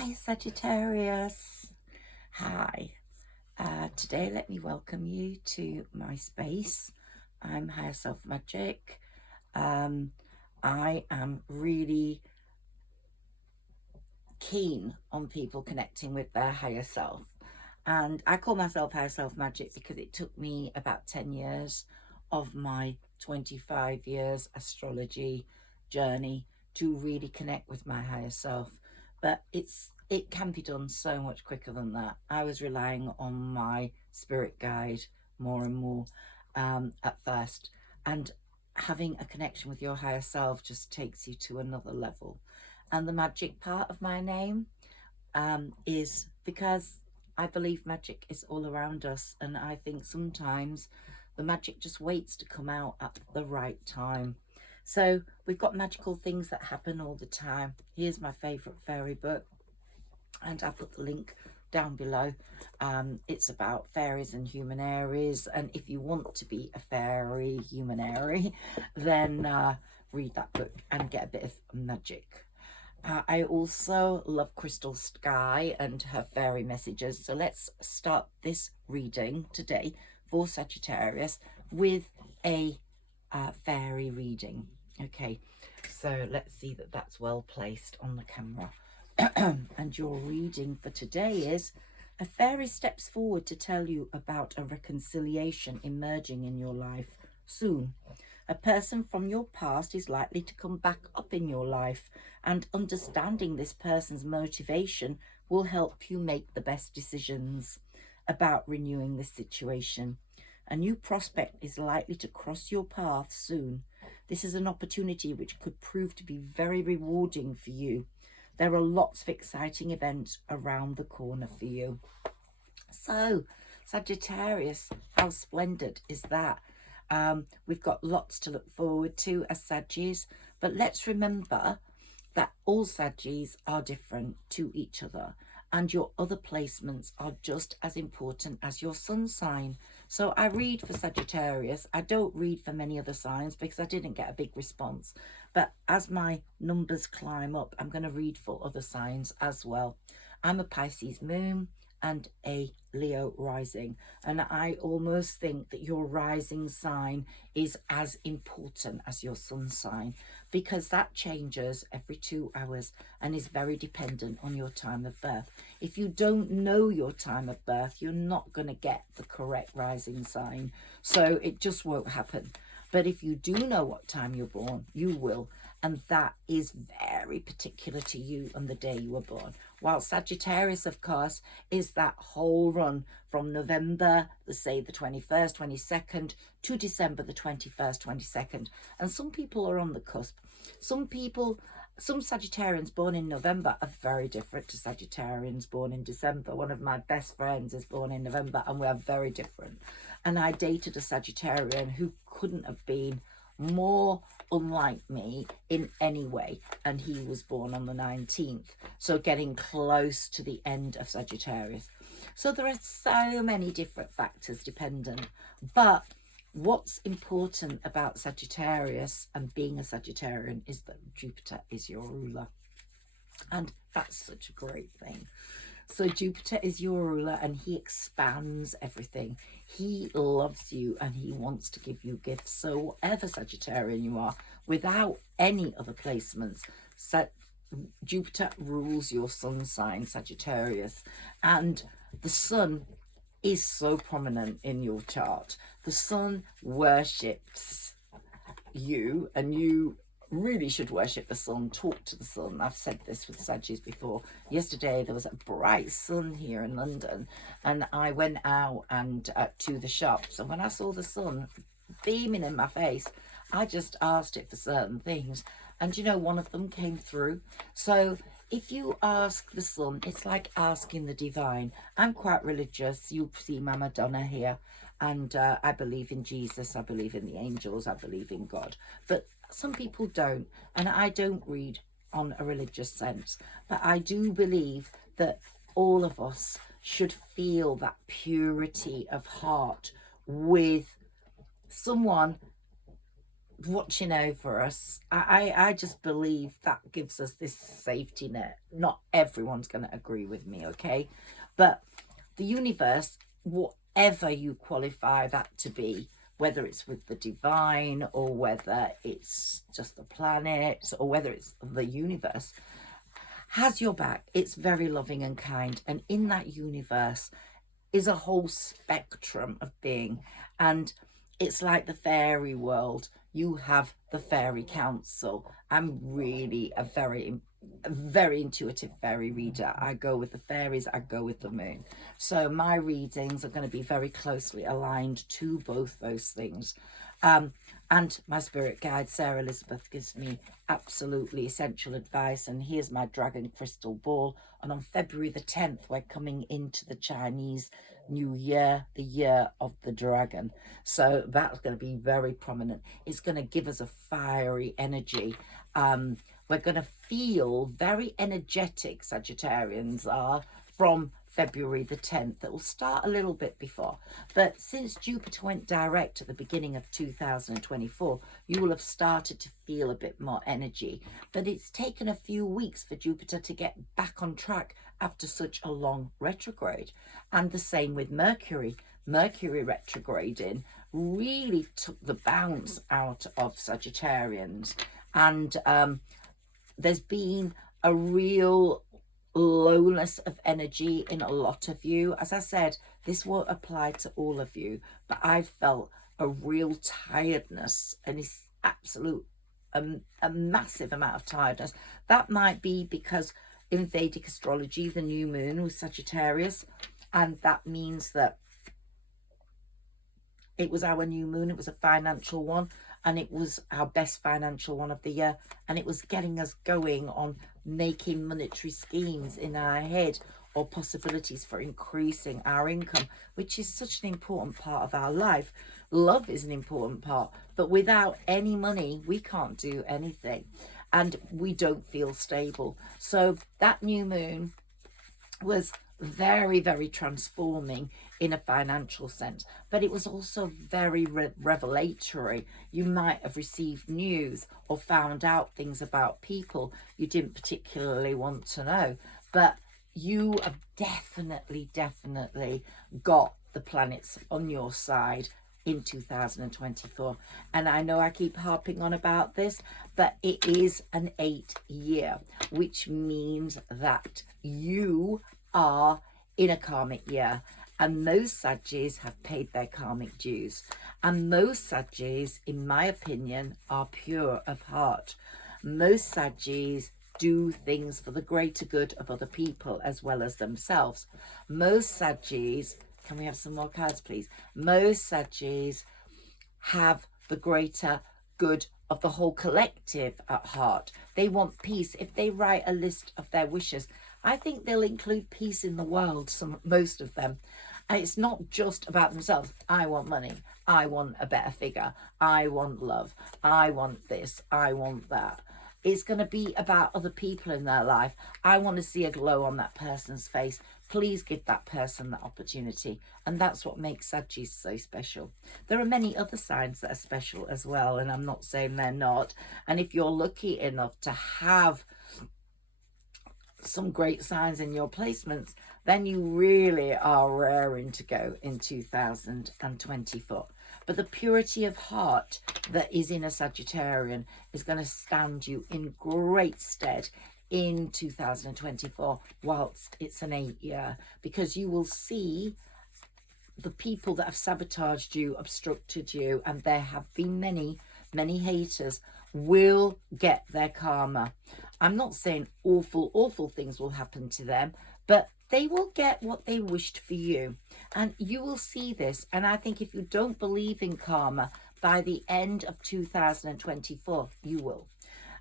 Hi Sagittarius. Hi. Today let me welcome you to my space. I'm Higher Self Magic. I am really keen on people connecting with their higher self. And I call myself Higher Self Magic because it took me about 10 years of my 25 years astrology journey to really connect with my higher self. But it can be done so much quicker than that. I was relying on my spirit guide more and more at first. And having a connection with your higher self just takes you to another level. And the magic part of my name is because I believe magic is all around us, and I think sometimes the magic just waits to come out at the right time. So we've got magical things that happen all the time. Here's my favorite fairy book, and I'll put the link down below. It's about fairies and humanaries, and if you want to be a fairy humanary, then read that book and get a bit of magic. I also love Crystal Sky and her fairy messages. So let's start this reading today for Sagittarius with a fairy reading. Okay, so let's see that that's well placed on the camera. And your reading for today is: a fairy steps forward to tell you about a reconciliation emerging in your life soon. A person from your past is likely to come back up in your life, and understanding this person's motivation will help you make the best decisions about renewing this situation. A new prospect is likely to cross your path soon. This is an opportunity which could prove to be very rewarding for you. There are lots of exciting events around the corner for you. So, Sagittarius, how splendid is that? We've got lots to look forward to as Saggies, but let's remember that all Saggies are different to each other, and your other placements are just as important as your sun sign. So I read for Sagittarius. I don't read for many other signs because I didn't get a big response. But as my numbers climb up, I'm going to read for other signs as well. I'm a Pisces moon and a Leo rising, and I almost think that your rising sign is as important as your sun sign, because that changes every 2 hours and is very dependent on your time of birth. If you don't know your time of birth, you're not going to get the correct rising sign, so it just won't happen. But if you do know what time you're born, you will, and that is very particular to you and the day you were born. While Sagittarius, of course, is that whole run from November, say the 21st, 22nd, to December the 21st, 22nd. And some people are on the cusp. Some Sagittarians born in November are very different to Sagittarians born in December. One of my best friends is born in November, and we are very different. And I dated a Sagittarian who couldn't have been more unlike me in any way, and he was born on the 19th, so getting close to the end of Sagittarius. So there are so many different factors dependent, but what's important about Sagittarius and being a Sagittarian is that Jupiter is your ruler, and that's such a great thing. So Jupiter is your ruler, and he expands everything. He loves you and he wants to give you gifts. So whatever Sagittarian you are, without any other placements, Jupiter rules your sun sign, Sagittarius. And the sun is so prominent in your chart. The sun worships you, and you really should worship the sun, talk to the sun. I've said this with Saggies before. Yesterday there was a bright sun here in London, and I went out and to the shops, and when I saw the sun beaming in my face, I just asked it for certain things, and you know, one of them came through. So if you ask the sun, it's like asking the divine. I'm quite religious. You'll see my Madonna here, and I believe in Jesus, I believe in the angels, I believe in God. But some people don't, and I don't read on a religious sense, but I do believe that all of us should feel that purity of heart with someone watching over us. I just believe that gives us this safety net. Not everyone's going to agree with me, okay? But the universe, whatever you qualify that to be, whether it's with the divine or whether it's just the planets or whether it's the universe, has your back. It's very loving and kind. And in that universe is a whole spectrum of being. And it's like the fairy world. You have the fairy council. I'm really a very intuitive fairy reader. I go with the fairies, I go with the moon. So my readings are going to be very closely aligned to both those things. And my spirit guide, Sarah Elizabeth, gives me absolutely essential advice. And here's my dragon crystal ball. And on February the 10th, we're coming into the Chinese New Year, the year of the dragon. So that's going to be very prominent. It's going to give us a fiery energy. We're going to feel very energetic, Sagittarians are, from February the 10th. That will start a little bit before. But since Jupiter went direct at the beginning of 2024, you will have started to feel a bit more energy. But it's taken a few weeks for Jupiter to get back on track after such a long retrograde. And the same with Mercury. Mercury retrograding really took the bounce out of Sagittarians. And there's been a real lowness of energy in a lot of you. As I said, this won't apply to all of you, but I've felt a real tiredness, and it's absolute a massive amount of tiredness. That might be because in Vedic astrology, the new moon was Sagittarius, and that means that it was our new moon. It was a financial one, and it was our best financial one of the year, and it was getting us going on making monetary schemes in our head or possibilities for increasing our income, which is such an important part of our life. Love is an important part, but without any money, we can't do anything, and we don't feel stable. So that new moon was very, very transforming in a financial sense, but it was also very revelatory. You might have received news or found out things about people you didn't particularly want to know, but you have definitely got the planets on your side in 2024. And I know I keep harping on about this, but it is an 8-year, which means that you are in a karmic year, and most Saggies have paid their karmic dues, and most Saggies, in my opinion, are pure of heart. Most Saggies do things for the greater good of other people as well as themselves. Most Saggies, can we have some more cards please? Most Saggies have the greater good of the whole collective at heart. They want peace. If they write a list of their wishes, I think they'll include peace in the world, most of them. And it's not just about themselves. I want money. I want a better figure. I want love. I want this. I want that. It's going to be about other people in their life. I want to see a glow on that person's face. Please give that person that opportunity. And that's what makes Saggies so special. There are many other signs that are special as well, and I'm not saying they're not. And if you're lucky enough to have some great signs in your placements, then you really are raring to go in 2024. But the purity of heart that is in a Sagittarian is going to stand you in great stead in 2024 whilst it's an 8-year, because you will see the people that have sabotaged you, obstructed you, and there have been many haters, will get their karma. I'm not saying awful things will happen to them, but they will get what they wished for you. And you will see this. And I think if you don't believe in karma, by the end of 2024, you will.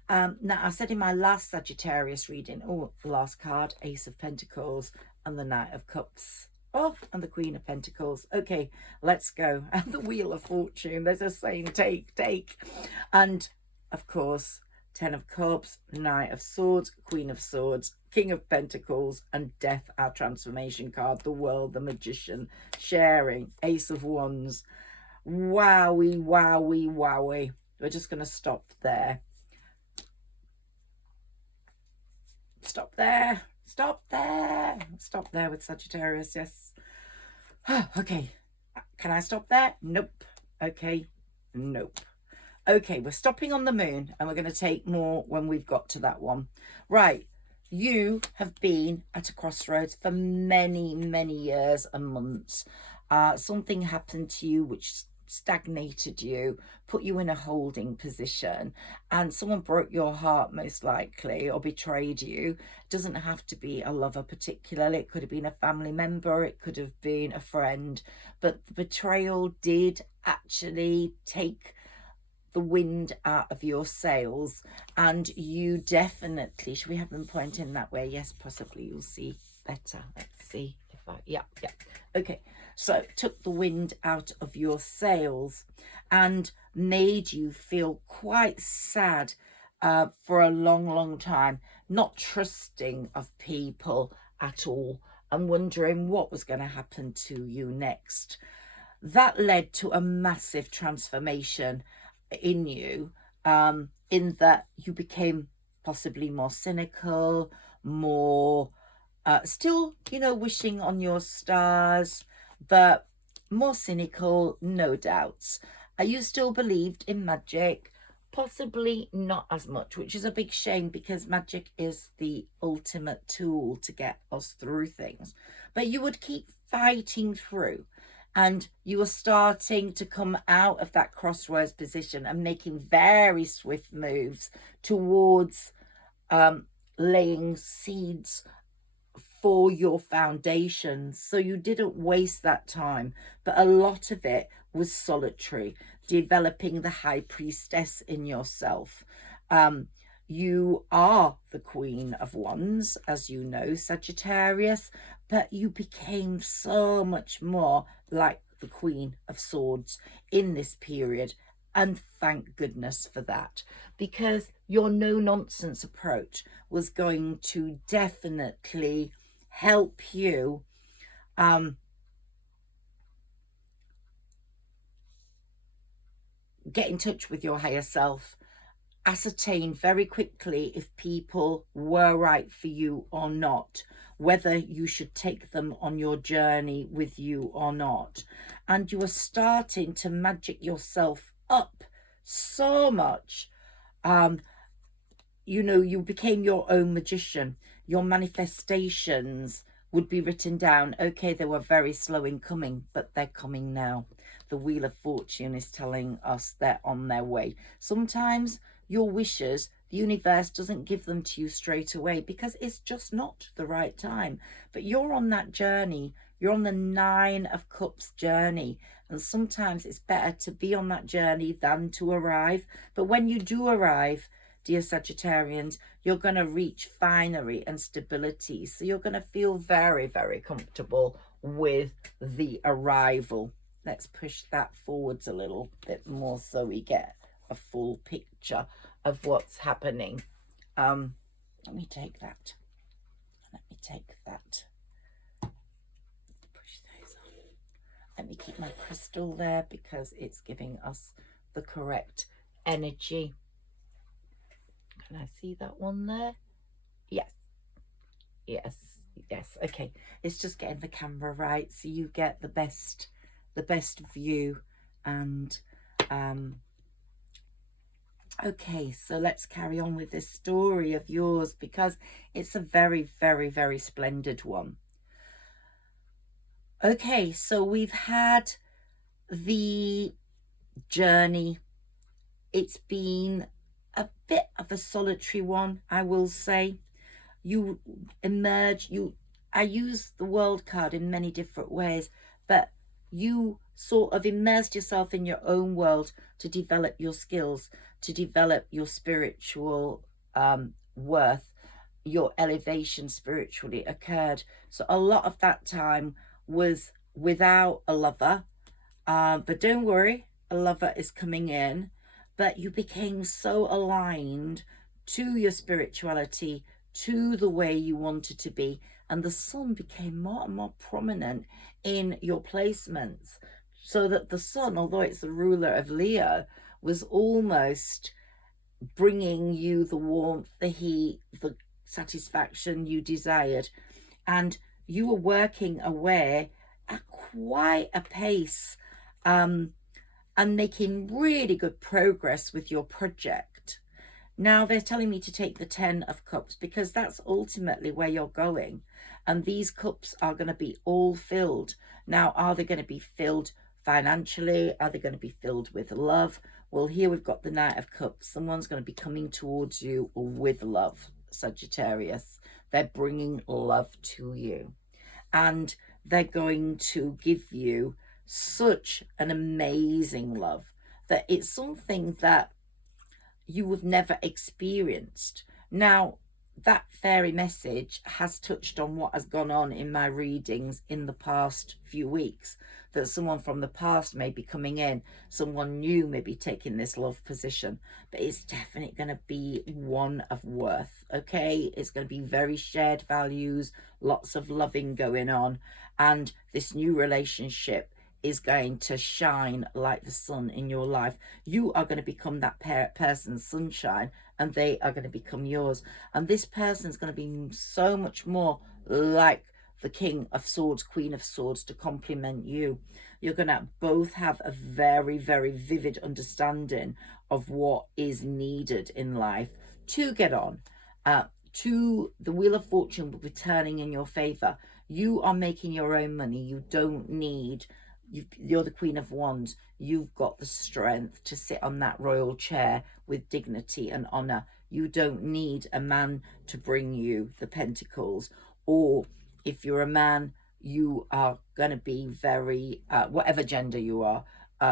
Now, I said in my last Sagittarius reading, last card, Ace of Pentacles and the Knight of Cups. Oh, and the Queen of Pentacles. Okay, let's go. And the Wheel of Fortune. There's a saying, take. And, of course, 10 of Cups, Knight of Swords, Queen of Swords, King of Pentacles, and Death, our transformation card, the World, the Magician, sharing, Ace of Wands. Wowie. we're just going to stop there. Stop there. Stop there. Stop there with Sagittarius. Yes. Okay. Can I stop there? Nope. Okay. Nope. Okay, we're stopping on the moon, and we're going to take more when we've got to that one. Right. You have been at a crossroads for many, many years and months. Something happened to you which stagnated you, put you in a holding position, and someone broke your heart most likely, or betrayed you. It doesn't have to be a lover particularly. It could have been a family member, it could have been a friend, but the betrayal did actually take the wind out of your sails, and you definitely, should we have them pointing that way? Yes, possibly, you'll see better. Let's see if I, yeah, okay. So took the wind out of your sails and made you feel quite sad for a long time, not trusting of people at all, and wondering what was going to happen to you next. That led to a massive transformation in you, in that you became possibly more cynical, more still, you know, wishing on your stars, but more cynical, no doubts. You still believed in magic, possibly not as much, which is a big shame, because magic is the ultimate tool to get us through things. But you would keep fighting through, and you were starting to come out of that crossroads position and making very swift moves towards laying seeds for your foundations. So you didn't waste that time, but a lot of it was solitary, developing the high priestess in yourself. You are the Queen of Wands, as you know, Sagittarius, but you became so much more like the Queen of Swords in this period. And thank goodness for that, because your no-nonsense approach was going to definitely help you get in touch with your higher self, ascertain very quickly if people were right for you or not, whether you should take them on your journey with you or not. And you are starting to magic yourself up so much. You know, you became your own magician. Your manifestations would be written down. Okay, they were very slow in coming, but they're coming now. The Wheel of Fortune is telling us they're on their way. Sometimes your wishes, the universe doesn't give them to you straight away because it's just not the right time. But you're on that journey. You're on the 9 of Cups journey. And sometimes it's better to be on that journey than to arrive. But when you do arrive, dear Sagittarians, you're going to reach finery and stability. So you're going to feel very, very comfortable with the arrival. Let's push that forwards a little bit more so we get a full picture of what's happening. Let me take that. Let me take that. Push those on. Let me keep my crystal there because it's giving us the correct energy. Can I see that one there? Yes. Yes. Yes. Okay. It's just getting the camera right so you get the best view. And okay, so let's carry on with this story of yours because it's a very, very, very splendid one. Okay, so we've had the journey. It's been a bit of a solitary one, I will say. You emerge, I use the World card in many different ways, but you sort of immersed yourself in your own world to develop your skills, to develop your spiritual worth. Your elevation spiritually occurred. So a lot of that time was without a lover, but don't worry, a lover is coming in. But you became so aligned to your spirituality, to the way you wanted to be, and the sun became more and more prominent in your placements, so that the sun, although it's the ruler of Leo, was almost bringing you the warmth, the heat, the satisfaction you desired. And you were working away at quite a pace, and making really good progress with your project. Now they're telling me to take the 10 of cups, because that's ultimately where you're going. And these cups are going to be all filled. Now, are they going to be filled financially? Are they going to be filled with love? Well, here we've got the Knight of Cups. Someone's going to be coming towards you with love, Sagittarius. They're bringing love to you. And they're going to give you such an amazing love that it's something that you have never experienced. Now, that fairy message has touched on what has gone on in my readings in the past few weeks, that someone from the past may be coming in, someone new may be taking this love position, but it's definitely going to be one of worth, okay? It's going to be very shared values, lots of loving going on, and this new relationship is going to shine like the sun in your life. You are going to become that person's sunshine, and they are going to become yours. And this person's going to be so much more like the King of Swords, Queen of Swords, to complement you. You're going to both have a very, very vivid understanding of what is needed in life to get on. The Wheel of Fortune will be turning in your favor. You are making your own money. You don't need... You're the Queen of Wands. You've got the strength to sit on that royal chair with dignity and honor. You don't need a man to bring you the pentacles. Or if you're a man, you are going to be very, whatever gender you are,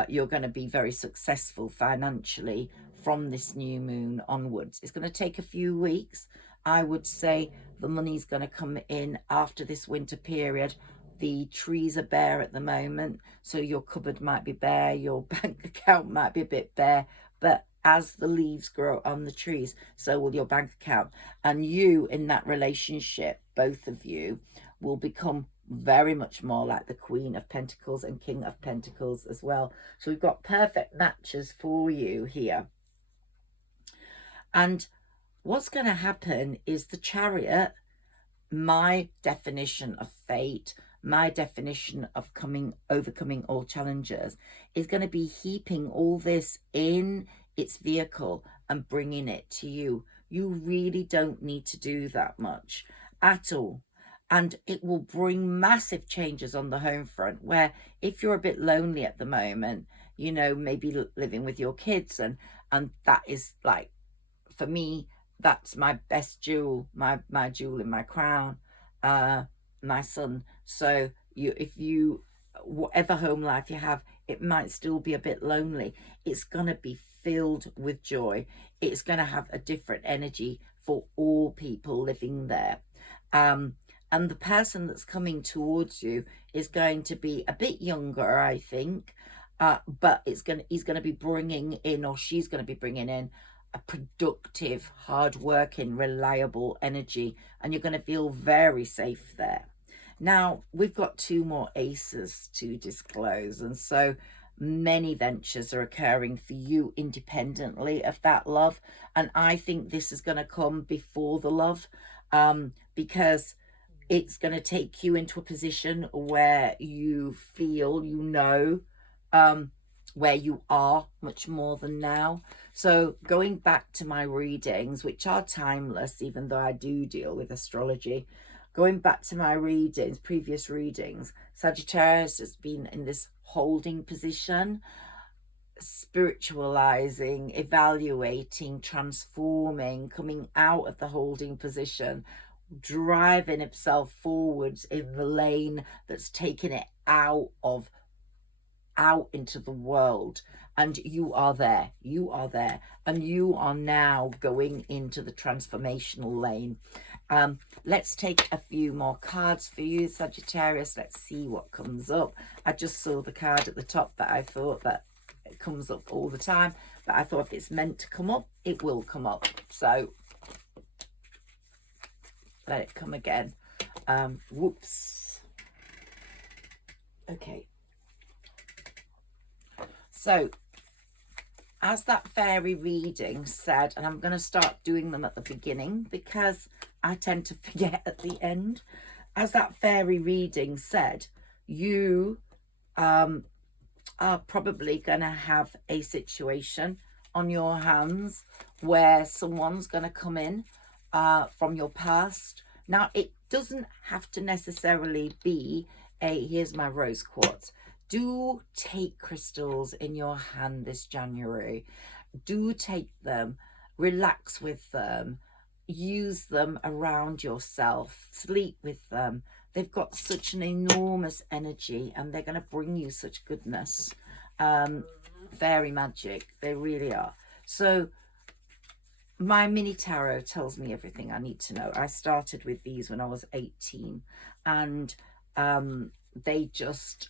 you're going to be very successful financially from this new moon onwards. It's going to take a few weeks. I would say the money's going to come in after this winter period. The trees are bare at the moment, so your cupboard might be bare, your bank account might be a bit bare, but as the leaves grow on the trees, so will your bank account. And you, in that relationship, both of you, will become very much more like the Queen of Pentacles and King of Pentacles as well. So we've got perfect matches for you here. And what's going to happen is the Chariot, my definition of fate, my definition of overcoming all challenges, is going to be heaping all this in its vehicle and bringing it to you. You really don't need to do that much at all. And it will bring massive changes on the home front, where if you're a bit lonely at the moment, you know, maybe living with your kids, and that is like, for me, that's my best jewel, my jewel in my crown, my son. So whatever home life you have, it might still be a bit lonely. It's going to be filled with joy. It's going to have a different energy for all people living there. And the person that's coming towards you is going to be a bit younger, I think, but he's going to be bringing in, or she's going to be bringing in, a productive, hard-working, reliable energy, and you're going to feel very safe there. Now, we've got two more aces to disclose, and so many ventures are occurring for you independently of that love, and I think this is going to come before the love, because it's going to take you into a position where you feel, you know, where you are much more than now. So going back to my readings, which are timeless, even though I do deal with astrology, going back to my readings, previous readings, Sagittarius has been in this holding position, spiritualizing, evaluating, transforming, coming out of the holding position, driving himself forwards in the lane that's taken it out into the world. And you are there, and you are now going into the transformational lane. Let's take a few more cards for you, Sagittarius. Let's see what comes up. I just saw the card at the top that I thought that it comes up all the time, but I thought if it's meant to come up, it will come up. So let it come again. Whoops. Okay. So as that fairy reading said, and I'm going to start doing them at the beginning because I tend to forget at the end. As that fairy reading said, you are probably going to have a situation on your hands where someone's going to come in from your past. Now, it doesn't have to necessarily be here's my rose quartz. Do take crystals in your hand this January. Do take them, relax with them, use them around yourself, sleep with them. They've got such an enormous energy and they're going to bring you such goodness. Fairy magic, they really are. So my mini tarot tells me everything I need to know. I started with these when I was 18 and they just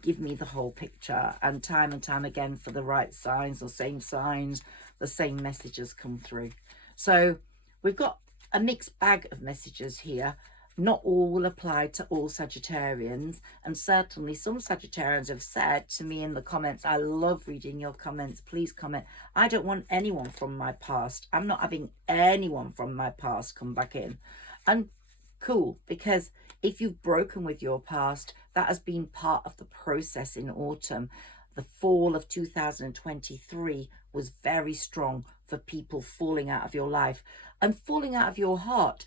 give me the whole picture, and time again for the right signs or same signs, the same messages come through. So we've got a mixed bag of messages here. Not all will apply to all Sagittarians, and certainly some Sagittarians have said to me in the comments, I love reading your comments, please comment. I don't want anyone from my past. I'm not having anyone from my past come back in. And cool, because if you've broken with your past, that has been part of the process in autumn. The fall of 2023 was very strong for people falling out of your life and falling out of your heart.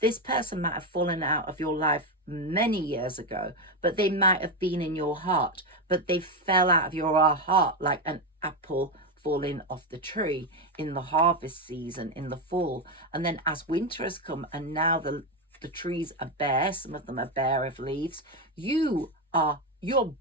This person might have fallen out of your life many years ago, but they might have been in your heart, but they fell out of your heart like an apple falling off the tree in the harvest season in the fall. And then as winter has come and now the trees are bare, some of them are bare of leaves, you're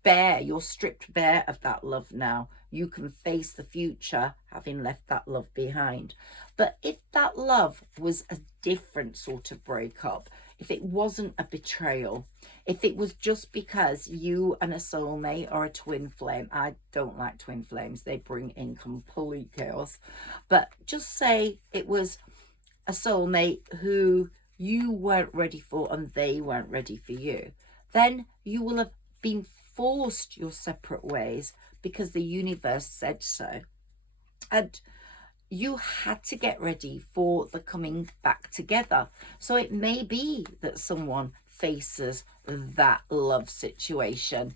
bare, you're stripped bare of that love now. You can face the future having left that love behind. But if that love was a different sort of breakup, if it wasn't a betrayal, if it was just because you and a soulmate or a twin flame, I don't like twin flames, they bring in complete chaos, but just say it was a soulmate who you weren't ready for and they weren't ready for you, then you will have been forced your separate ways because the universe said so. And you had to get ready for the coming back together. So it may be that someone faces that love situation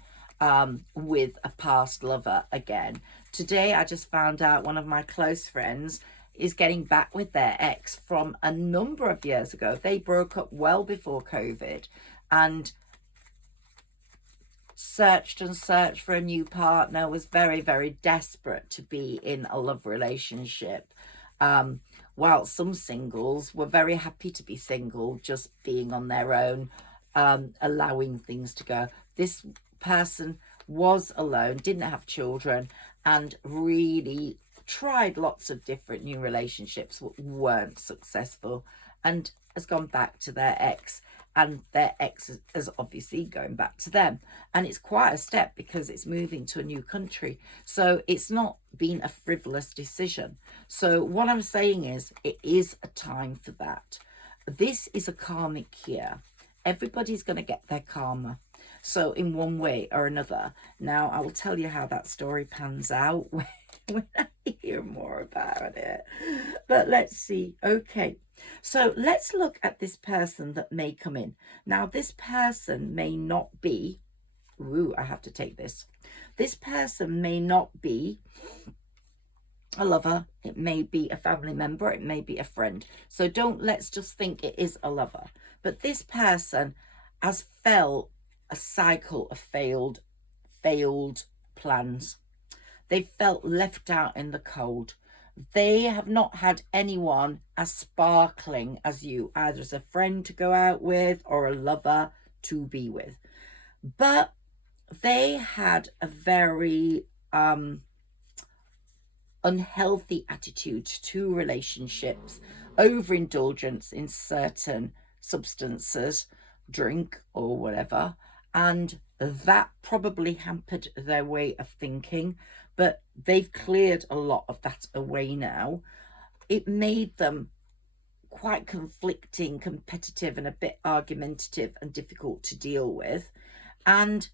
with a past lover again. Today, I just found out one of my close friends is getting back with their ex from a number of years ago. They broke up well before COVID and searched and searched for a new partner, was very, very desperate to be in a love relationship. While some singles were very happy to be single, just being on their own, allowing things to go. This person was alone, didn't have children, and really tried lots of different new relationships, weren't successful, and has gone back to their ex, and their ex is obviously going back to them. And it's quite a step because it's moving to a new country. So it's not been a frivolous decision. So what I'm saying is it is a time for that. This is a karmic year. Everybody's going to get their karma. So in one way or another. Now, I will tell you how that story pans out when I hear more about it. But let's see. Okay. So let's look at this person that may come in. Now, this person may not be, I have to take this. This person may not be a lover. It may be a family member. It may be a friend. So let's just think it is a lover. But this person has felt a cycle of failed plans. They felt left out in the cold. They have not had anyone as sparkling as you, either as a friend to go out with or a lover to be with. But they had a very unhealthy attitude to relationships, overindulgence in certain substances, drink or whatever, and that probably hampered their way of thinking. But they've cleared a lot of that away now. It made them quite conflicting, competitive, and a bit argumentative and difficult to deal with. And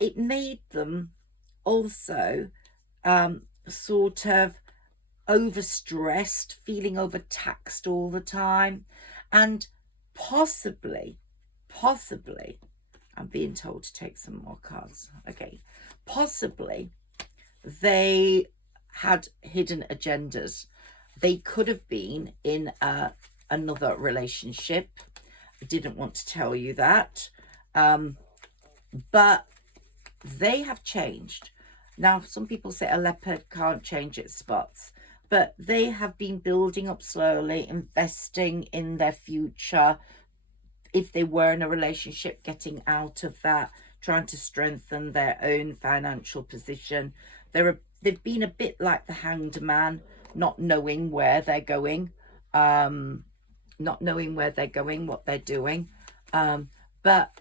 it made them also sort of overstressed, feeling overtaxed all the time, and possibly, I'm being told to take some more cards. Okay, possibly they had hidden agendas. They could have been in another relationship. I didn't want to tell you that, but they have changed. Now, some people say a leopard can't change its spots, but they have been building up slowly, investing in their future. If they were in a relationship, getting out of that, trying to strengthen their own financial position. They've been a bit like the Hanged Man, not knowing where they're going, what they're doing. But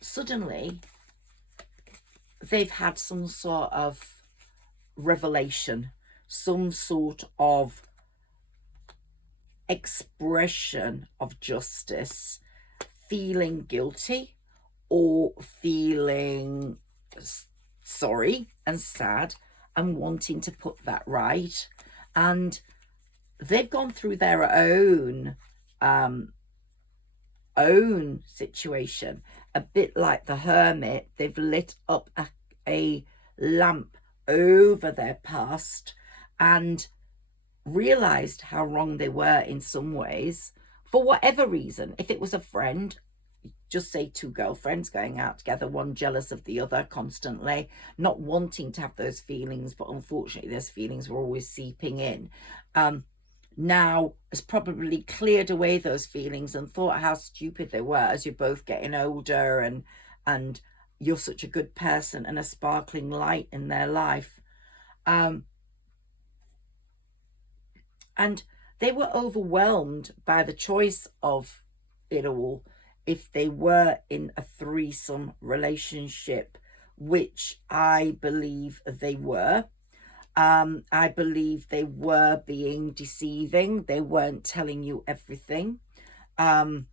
suddenly they've had some sort of revelation, some sort of expression of justice, feeling guilty or feeling sorry and sad and wanting to put that right. And they've gone through their own situation, a bit like the hermit. They've lit up a lamp over their past and realized how wrong they were in some ways, for whatever reason. If it was a friend, just say two girlfriends going out together, one jealous of the other constantly, not wanting to have those feelings, but unfortunately those feelings were always seeping in. Now has probably cleared away those feelings and thought how stupid they were, as you're both getting older and you're such a good person and a sparkling light in their life. And they were overwhelmed by the choice of it all. If they were in a threesome relationship, which I believe they were, I believe they were being deceiving. They weren't telling you everything. They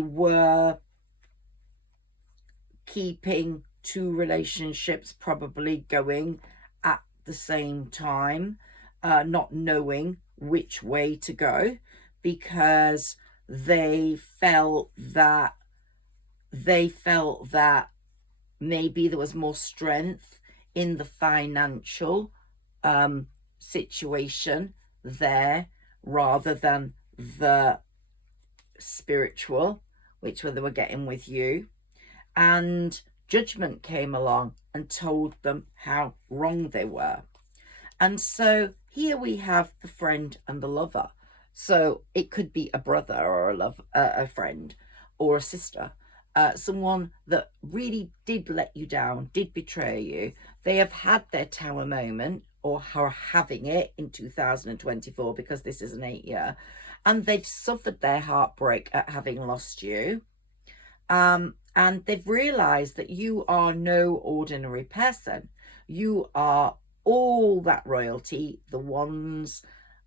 were keeping two relationships probably going at the same time, not knowing which way to go, because they felt that maybe there was more strength in the financial situation there rather than the spiritual, which they were getting with you. And judgment came along and told them how wrong they were. And so here we have the friend and the lover. So it could be a brother or a friend or a sister, someone that really did let you down, did betray you. They have had their tower moment, or are having it in 2024, because this is an 8-year, and they've suffered their heartbreak at having lost you. And they've realized that you are no ordinary person. You are all that royalty, the wands,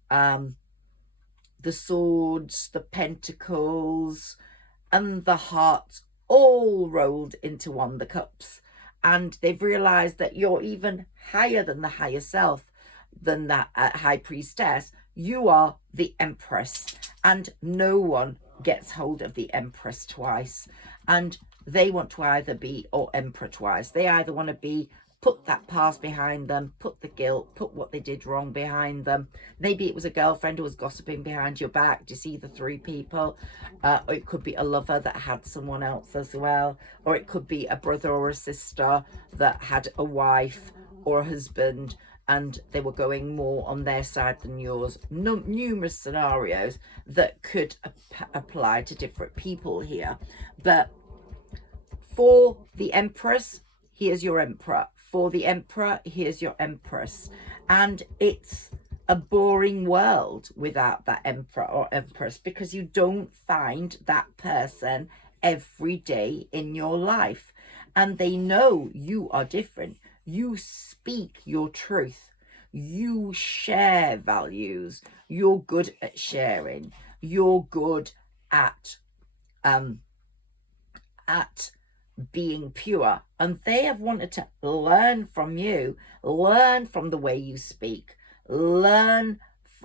the swords, the pentacles, and the hearts, all rolled into one, the cups. And they've realized that you're even higher than the higher self, than that high priestess. You are the empress, and no one gets hold of the empress twice. And they want to either be, or emperor twice. They either want to be, put that past behind them, put the guilt, put what they did wrong behind them. Maybe it was a girlfriend who was gossiping behind your back. Do you see the three people? Or it could be a lover that had someone else as well. Or it could be a brother or a sister that had a wife or a husband, and they were going more on their side than yours. Numerous scenarios that could apply to different people here. But for the empress, here's your emperor. For the emperor, here's your empress. And it's a boring world without that emperor or empress, because you don't find that person every day in your life. And they know you are different. You speak your truth. You share values. You're good at sharing. You're good at being pure, and they have wanted to learn from you, learn from the way you speak, learn.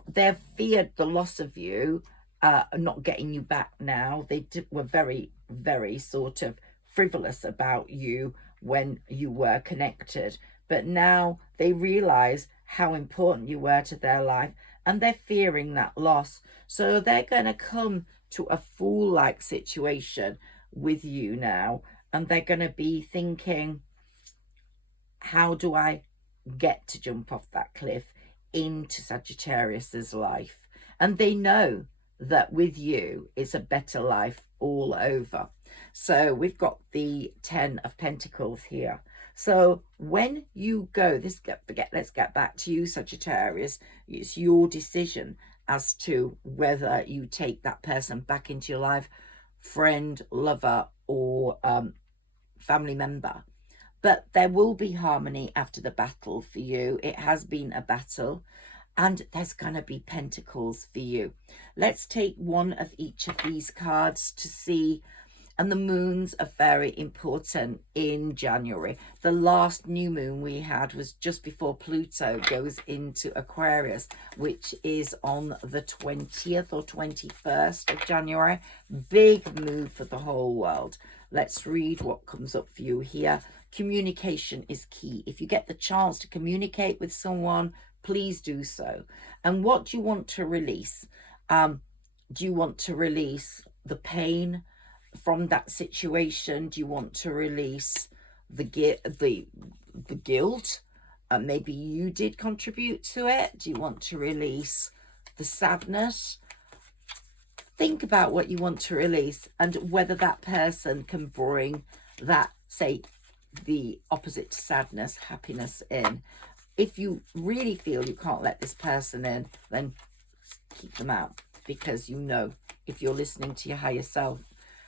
They've feared the loss of you, not getting you back now. They were very, very sort of frivolous about you when you were connected, but now they realize how important you were to their life, and they're fearing that loss. So they're going to come to a fool-like situation with you now, and they're going to be thinking, how do I get to jump off that cliff into Sagittarius's life? And they know that with you, it's a better life all over. So we've got the 10 of Pentacles here. So when you go, let's get back to you, Sagittarius. It's your decision as to whether you take that person back into your life, friend, lover, or family member. But there will be harmony after the battle for you. It has been a battle, and there's going to be pentacles for you. Let's take one of each of these cards to see. And the moons are very important in January. The last new moon we had was just before Pluto goes into Aquarius, which is on the 20th or 21st of January. Big move for the whole world. Let's read what comes up for you here. Communication is key. If you get the chance to communicate with someone, please do so. And what do you want to release? Do you want to release the pain from that situation? Do you want to release the guilt? Maybe you did contribute to it. Do you want to release the sadness? Think about what you want to release and whether that person can bring that, say, the opposite to sadness, happiness in. If you really feel you can't let this person in, then keep them out, because you know, if you're listening to your higher self,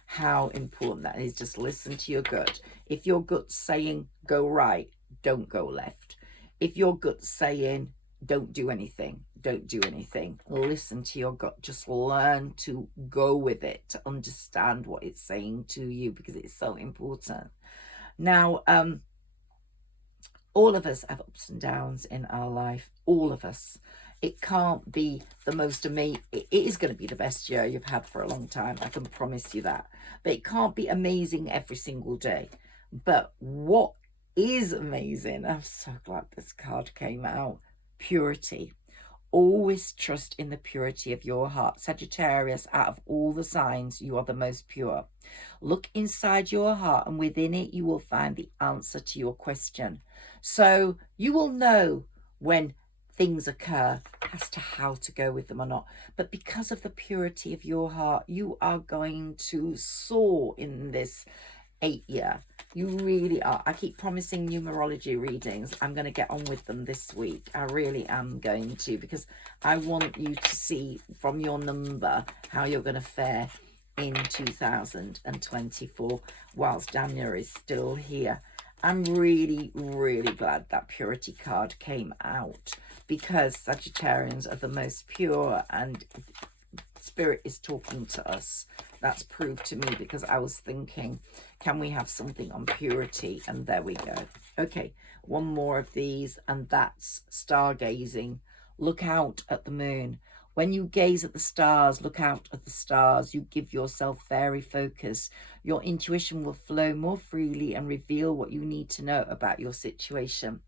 how important that is. Just listen to your gut. If your gut's saying go right, don't go left. If your gut's saying don't do anything, don't do anything. Listen to your gut. Just learn to go with it, to understand what it's saying to you, because it's so important. Now, all of us have ups and downs in our life. All of us. It can't be the most amazing. It is going to be the best year you've had for a long time. I can promise you that. But it can't be amazing every single day. But what is amazing, I'm so glad this card came out, purity. Always trust in the purity of your heart. Sagittarius, out of all the signs, you are the most pure. Look inside your heart, and within it, you will find the answer to your question. So you will know when things occur as to how to go with them or not. But because of the purity of your heart, you are going to soar in this 8 year. You really are. I keep promising numerology readings. I'm going to get on with them this week. I really am going to, because I want you to see from your number how you're going to fare in 2024 whilst January is still here. I'm really, really glad that purity card came out, because Sagittarians are the most pure, and Spirit is talking to us. That's proved to me, because I was thinking, can we have something on purity? And there we go. Okay, one more of these, and that's stargazing. Look out at the moon. When you gaze at the stars, look out at the stars. You give yourself fairy focus. Your intuition will flow more freely and reveal what you need to know about your situation.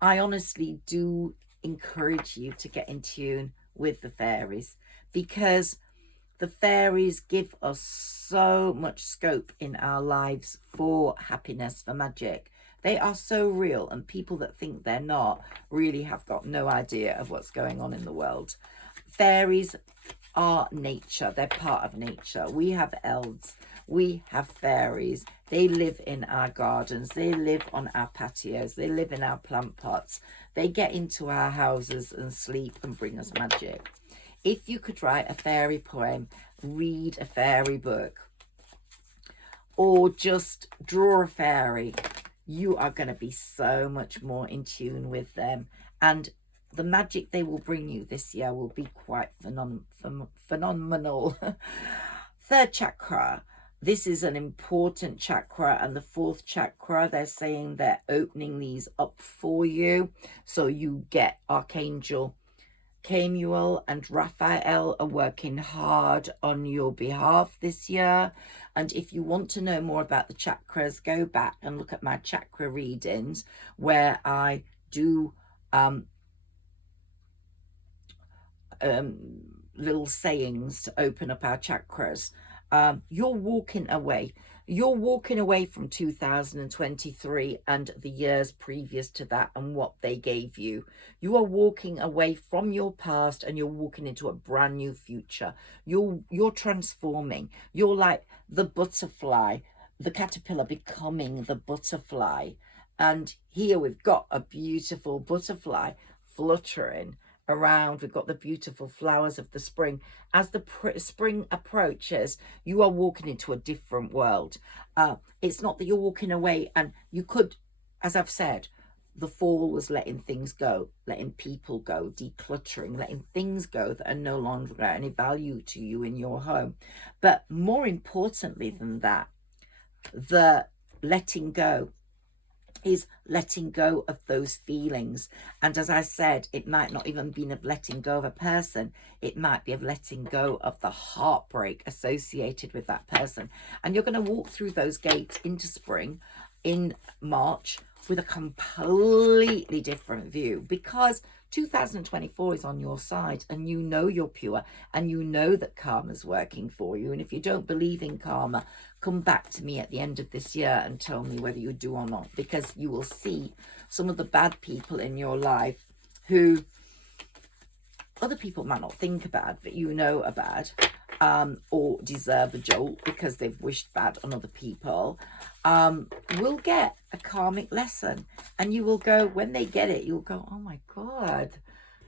I honestly do encourage you to get in tune with the fairies, because the fairies give us so much scope in our lives for happiness, for magic. They are so real, and people that think they're not really have got no idea of what's going on in the world. Fairies are nature. They're part of nature. We have elves. We have fairies. They live in our gardens. They live on our patios. They live in our plant pots. They get into our houses and sleep and bring us magic. If you could write a fairy poem, read a fairy book, or just draw a fairy, you are going to be so much more in tune with them. And the magic they will bring you this year will be quite phenomenal. Third chakra, this is an important chakra, and the fourth chakra, they're saying they're opening these up for you. So you get Archangel Camuel and Raphael are working hard on your behalf this year. And if you want to know more about the chakras, go back and look at my chakra readings where I do little sayings to open up our chakras. You're walking away. You're walking away from 2023 and the years previous to that and what they gave you. You are walking away from your past and you're walking into a brand new future. You're transforming. You're like the butterfly, the caterpillar becoming the butterfly. And here we've got a beautiful butterfly fluttering around. We've got the beautiful flowers of the spring. As the spring approaches, you are walking into a different world. It's not that you're walking away, and you could, as I've said, the fall was letting things go, letting people go, decluttering, letting things go that are no longer any value to you in your home. But more importantly than that, the letting go is letting go of those feelings. And as I said, it might not even be of letting go of a person. It might be of letting go of the heartbreak associated with that person. And you're going to walk through those gates into spring in March with a completely different view, because 2024 is on your side, and you know you're pure, and you know that karma's working for you. And if you don't believe in karma, come back to me at the end of this year and tell me whether you do or not, because you will see some of the bad people in your life who other people might not think are bad, but you know are bad, or deserve a jolt because they've wished bad on other people, will get a karmic lesson. And you will go, when they get it, you'll go, oh my God,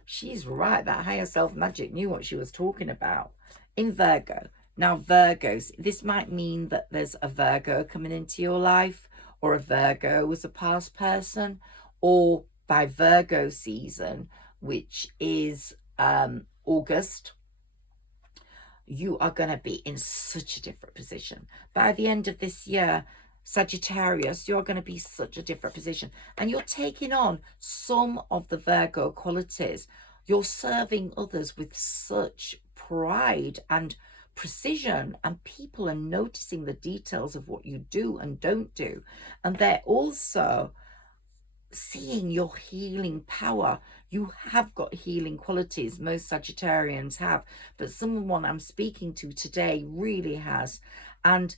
she's right. That higher self magic knew what she was talking about. In Virgo. Now, Virgos, this might mean that there's a Virgo coming into your life, or a Virgo was a past person, or by Virgo season, which is August, you are going to be in such a different position. By the end of this year, Sagittarius, you're going to be such a different position, and you're taking on some of the Virgo qualities. You're serving others with such pride and precision, and people are noticing the details of what you do and don't do, and they're also seeing your healing power. You have got healing qualities. Most Sagittarians have, but someone I'm speaking to today really has. And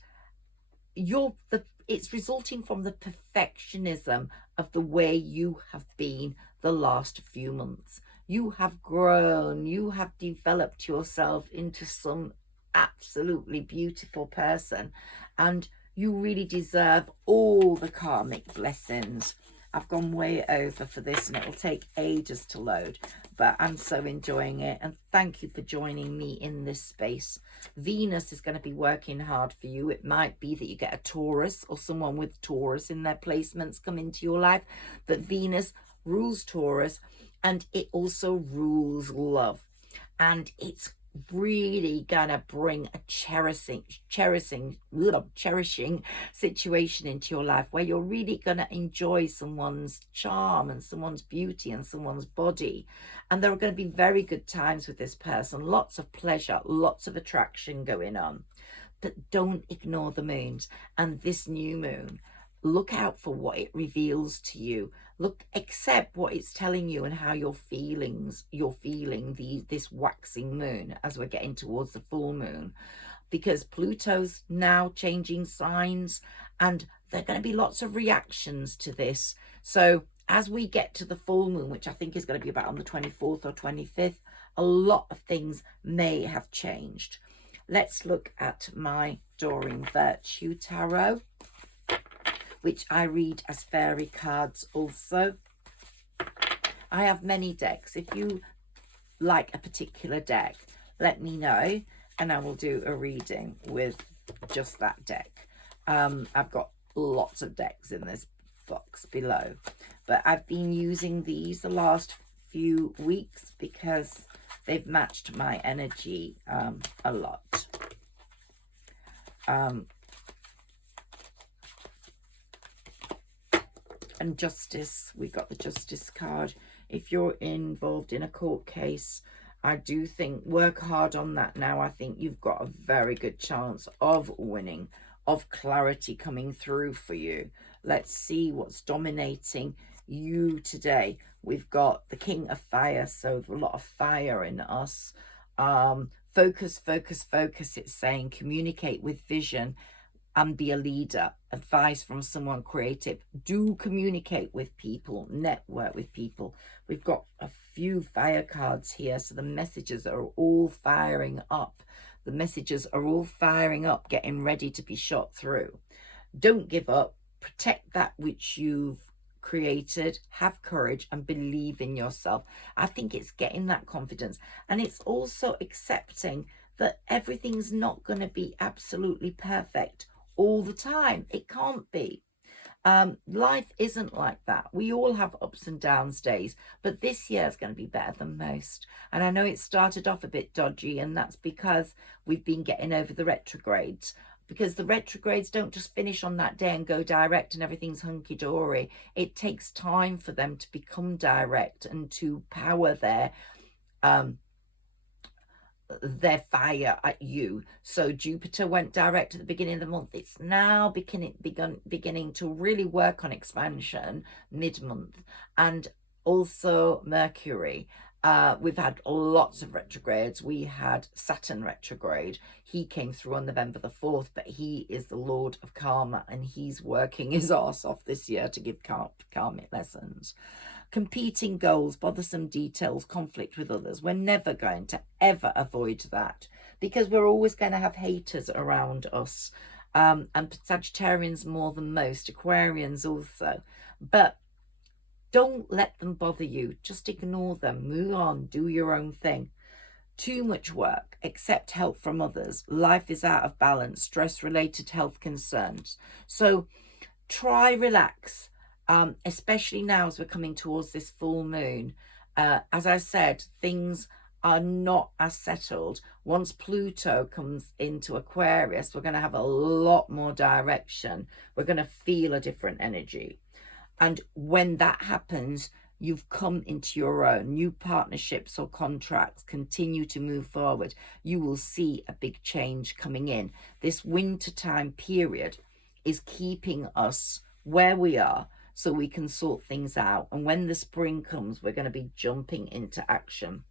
it's resulting from the perfectionism of the way you have been the last few months. You have grown, you have developed yourself into some absolutely beautiful person, and you really deserve all the karmic blessings. I've gone way over for this, and it will take ages to load, but I'm so enjoying it. And thank you for joining me in this space. Venus is going to be working hard for you. It might be that you get a Taurus or someone with Taurus in their placements come into your life, but Venus rules Taurus, and it also rules love. And it's really gonna bring a cherishing situation into your life, where you're really gonna enjoy someone's charm and someone's beauty and someone's body. And there are going to be very good times with this person, lots of pleasure, lots of attraction going on. But don't ignore the moons and this new moon. Look out for what it reveals to you. Accept what it's telling you and how you're feeling this waxing moon as we're getting towards the full moon, because Pluto's now changing signs, and there are going to be lots of reactions to this. So as we get to the full moon, which I think is going to be about on the 24th or 25th, a lot of things may have changed. Let's look at my Doreen Virtue Tarot, which I read as fairy cards also. I have many decks. If you like a particular deck, let me know, and I will do a reading with just that deck. I've got lots of decks in this box below, but I've been using these the last few weeks because they've matched my energy a lot. And justice, we got the justice card. If you're involved in a court case, I do think work hard on that now. I think you've got a very good chance of winning, of clarity coming through for you. Let's see what's dominating you today. We've got the King of Fire, so a lot of fire in us. Focus, focus, focus. It's saying communicate with vision and be a leader. Advice from someone creative. Do communicate with people, network with people. We've got a few fire cards here, so the messages are all firing up. The messages are all firing up, getting ready to be shot through. Don't give up. Protect that which you've created. Have courage and believe in yourself. I think it's getting that confidence, and it's also accepting that everything's not going to be absolutely perfect all the time. It can't be. Life isn't like that. We all have ups and downs days, but this year is going to be better than most. And I know it started off a bit dodgy, and that's because we've been getting over the retrogrades, because the retrogrades don't just finish on that day and go direct and everything's hunky-dory. It takes time for them to become direct and to power their fire at you. So Jupiter went direct at the beginning of the month. It's now beginning to really work on expansion mid-month. And also Mercury. We've had lots of retrogrades. We had Saturn retrograde. He came through on November the 4th, but he is the Lord of Karma, and he's working his arse off this year to give karmic lessons. Competing goals, bothersome details, conflict with others. We're never going to ever avoid that, because we're always going to have haters around us. And Sagittarians more than most, Aquarians also. But don't let them bother you. Just ignore them. Move on. Do your own thing. Too much work. Accept help from others. Life is out of balance. Stress-related health concerns. So try relax. Especially now as we're coming towards this full moon. As I said, things are not as settled. Once Pluto comes into Aquarius, we're going to have a lot more direction. We're going to feel a different energy. And when that happens, you've come into your own. New partnerships or contracts continue to move forward. You will see a big change coming in. This winter time period is keeping us where we are, so we can sort things out. And when the spring comes, we're going to be jumping into action.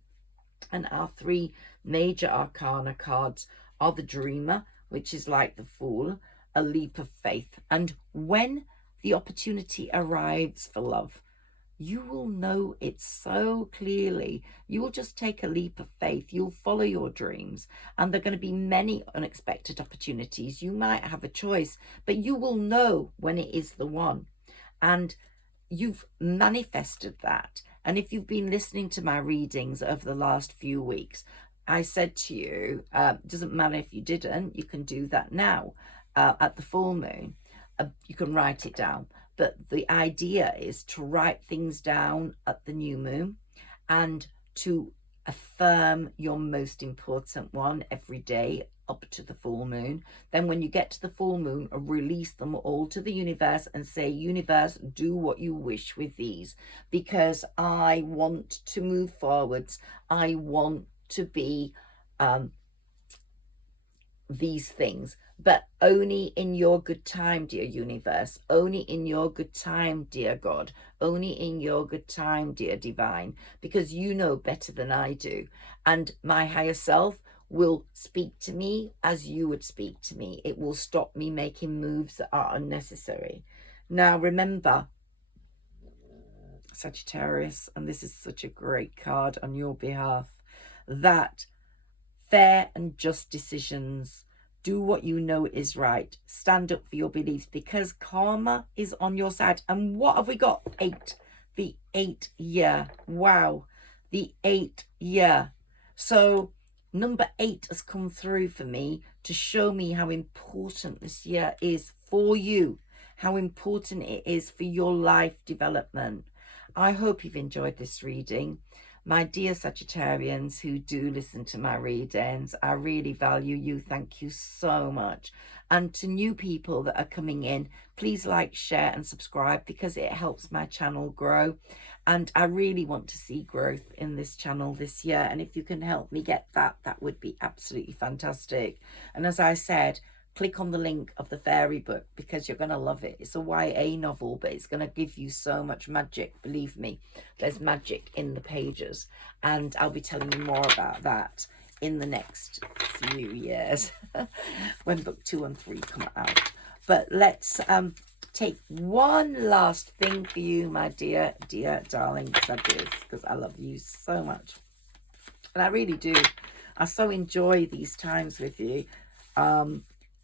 And our three major arcana cards are the Dreamer, which is like the Fool, a leap of faith. And when the opportunity arrives for love, you will know it so clearly. You will just take a leap of faith. You'll follow your dreams, and there are going to be many unexpected opportunities. You might have a choice, but you will know when it is the one. And you've manifested that. And if you've been listening to my readings over the last few weeks, I said to you, doesn't matter if you didn't, you can do that now at the full moon. You can write it down. But the idea is to write things down at the new moon and to affirm your most important one every day up to the full moon. Then when you get to the full moon, release them all to the universe and say, universe, do what you wish with these, because I want to move forwards. I want to be these things, but only in your good time, dear universe. Only in your good time, dear God. Only in your good time, dear divine, because you know better than I do. And my higher self will speak to me as you would speak to me. It will stop me making moves that are unnecessary. Now remember, Sagittarius, and this is such a great card on your behalf, that fair and just decisions. Do what you know is right. Stand up for your beliefs, because karma is on your side. And what have we got? 8. The 8 year. Wow. The 8 year. So number 8 has come through for me to show me how important this year is for you, how important it is for your life development. I hope you've enjoyed this reading. My dear Sagittarians who do listen to my readings, I really value you. Thank you so much. And to new people that are coming in, please like, share and subscribe, because it helps my channel grow. And I really want to see growth in this channel this year. And if you can help me get that, that would be absolutely fantastic. And as I said, click on the link of the fairy book, because you're going to love it. It's a YA novel, but it's going to give you so much magic. Believe me, there's magic in the pages. And I'll be telling you more about that in the next few years when book 2 and 3 come out. But let's take one last thing for you, my dear darling Sagittarius, because I love you so much. And I really do. I so enjoy these times with you.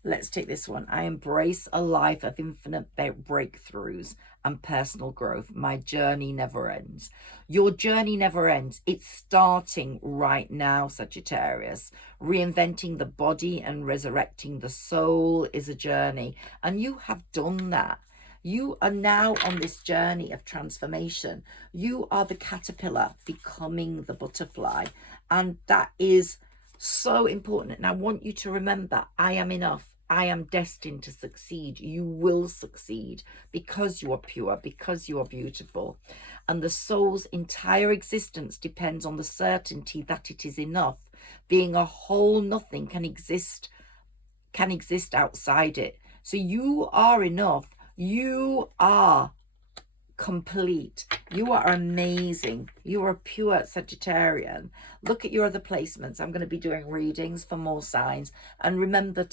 Let's take this one. I embrace a life of infinite breakthroughs and personal growth. My journey never ends. Your journey never ends. It's starting right now, Sagittarius. Reinventing the body and resurrecting the soul is a journey. And you have done that. You are now on this journey of transformation. You are the caterpillar becoming the butterfly. And that is so important. And I want you to remember, I am enough. I am destined to succeed. You will succeed because you are pure, because you are beautiful. And the soul's entire existence depends on the certainty that it is enough. Being a whole nothing can exist outside it. So you are enough. You are complete. You are amazing. You are a pure Sagittarian. Look at your other placements. I'm going to be doing readings for more signs. And remember,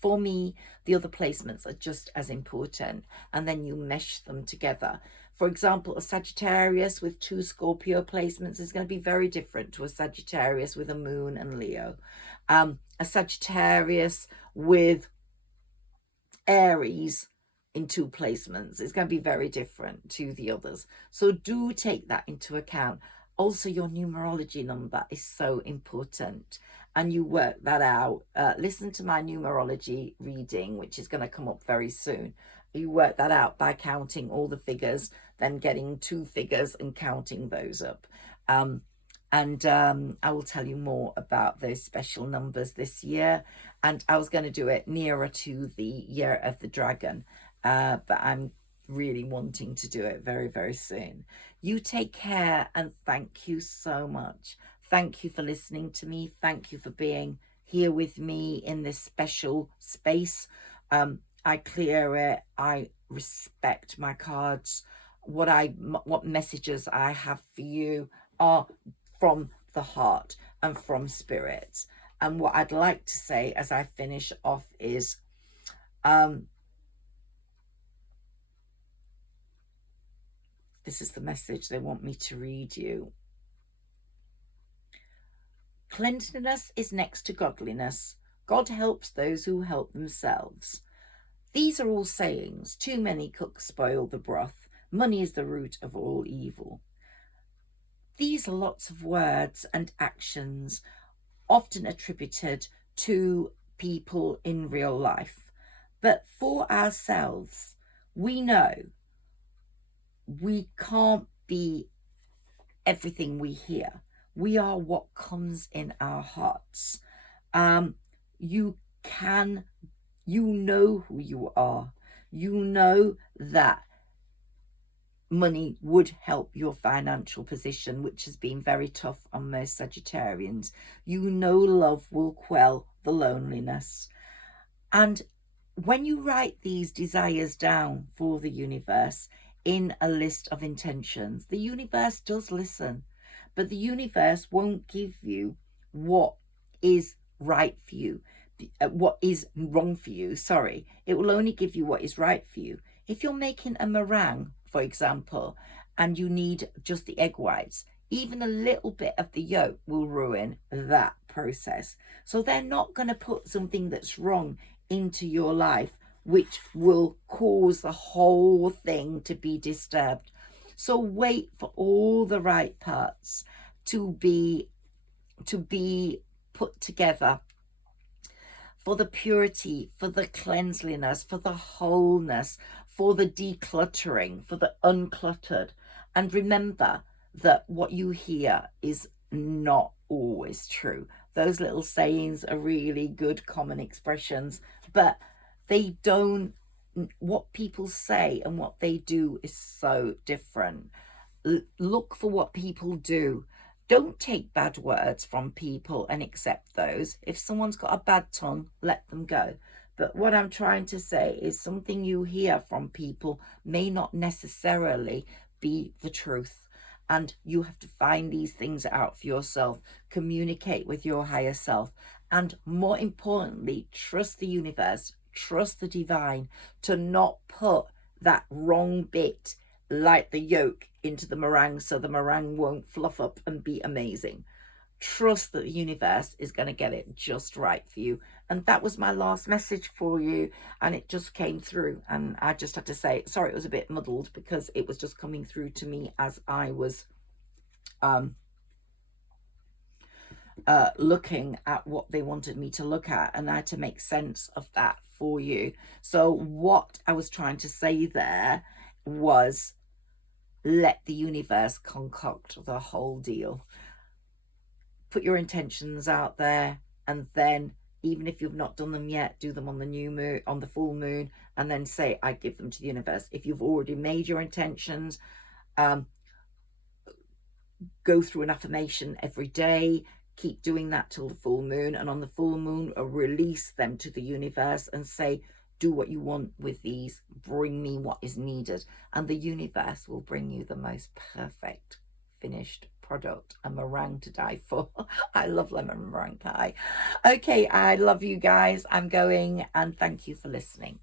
for me, the other placements are just as important. And then you mesh them together. For example, a Sagittarius with 2 Scorpio placements is going to be very different to a Sagittarius with a moon and Leo. A Sagittarius with Aries in 2 placements is going to be very different to the others. So do take that into account. Also, your numerology number is so important, and you work that out. Listen to my numerology reading, which is going to come up very soon. You work that out by counting all the figures, then getting 2 figures and counting those up. I will tell you more about those special numbers this year. And I was going to do it nearer to the Year of the Dragon, but I'm really wanting to do it very, very soon. You take care, and thank you so much. Thank you for listening to me. Thank you for being here with me in this special space. I clear it. I respect my cards. What messages I have for you are from the heart and from spirit. And what I'd like to say as I finish off is, this is the message they want me to read you. Cleanliness is next to godliness. God helps those who help themselves. These are all sayings. Too many cooks spoil the broth. Money is the root of all evil. These are lots of words and actions often attributed to people in real life. But for ourselves, we know we can't be everything we hear. We are what comes in our hearts. You know who you are. You know that money would help your financial position, which has been very tough on most Sagittarians. You know love will quell the loneliness. And when you write these desires down for the universe in a list of intentions, the universe does listen, but the universe won't give you what is right for you, what is wrong for you, sorry. It will only give you what is right for you. If you're making a meringue, for example, and you need just the egg whites, even a little bit of the yolk will ruin that process. So they're not going to put something that's wrong into your life, which will cause the whole thing to be disturbed. So wait for all the right parts to be put together, for the purity, for the cleanliness, for the wholeness, for the decluttering, for the uncluttered. And remember, that what you hear is not always true. Those little sayings are really good common expressions, but they don't, what people say and what they do is so different. Look for what people do. Don't take bad words from people and accept those. If someone's got a bad tongue, let them go. But what I'm trying to say is something you hear from people may not necessarily be the truth. And you have to find these things out for yourself, communicate with your higher self, and more importantly, trust the universe, trust the divine to not put that wrong bit like the yolk into the meringue so the meringue won't fluff up and be amazing. Trust that the universe is going to get it just right for you. And that was my last message for you, and it just came through, and I just had to say sorry, it was a bit muddled because it was just coming through to me as I was looking at what they wanted me to look at, and I had to make sense of that for you. So what I was trying to say there was, let the universe concoct the whole deal. Put your intentions out there, and then even if you've not done them yet, do them on the new moon, on the full moon, and then say, I give them to the universe. If you've already made your intentions, go through an affirmation every day. Keep doing that till the full moon, and on the full moon, release them to the universe and say, do what you want with these, bring me what is needed, and the universe will bring you the most perfect finished product, a meringue to die for. I love lemon meringue pie. Okay, I love you guys. I'm going, and thank you for listening.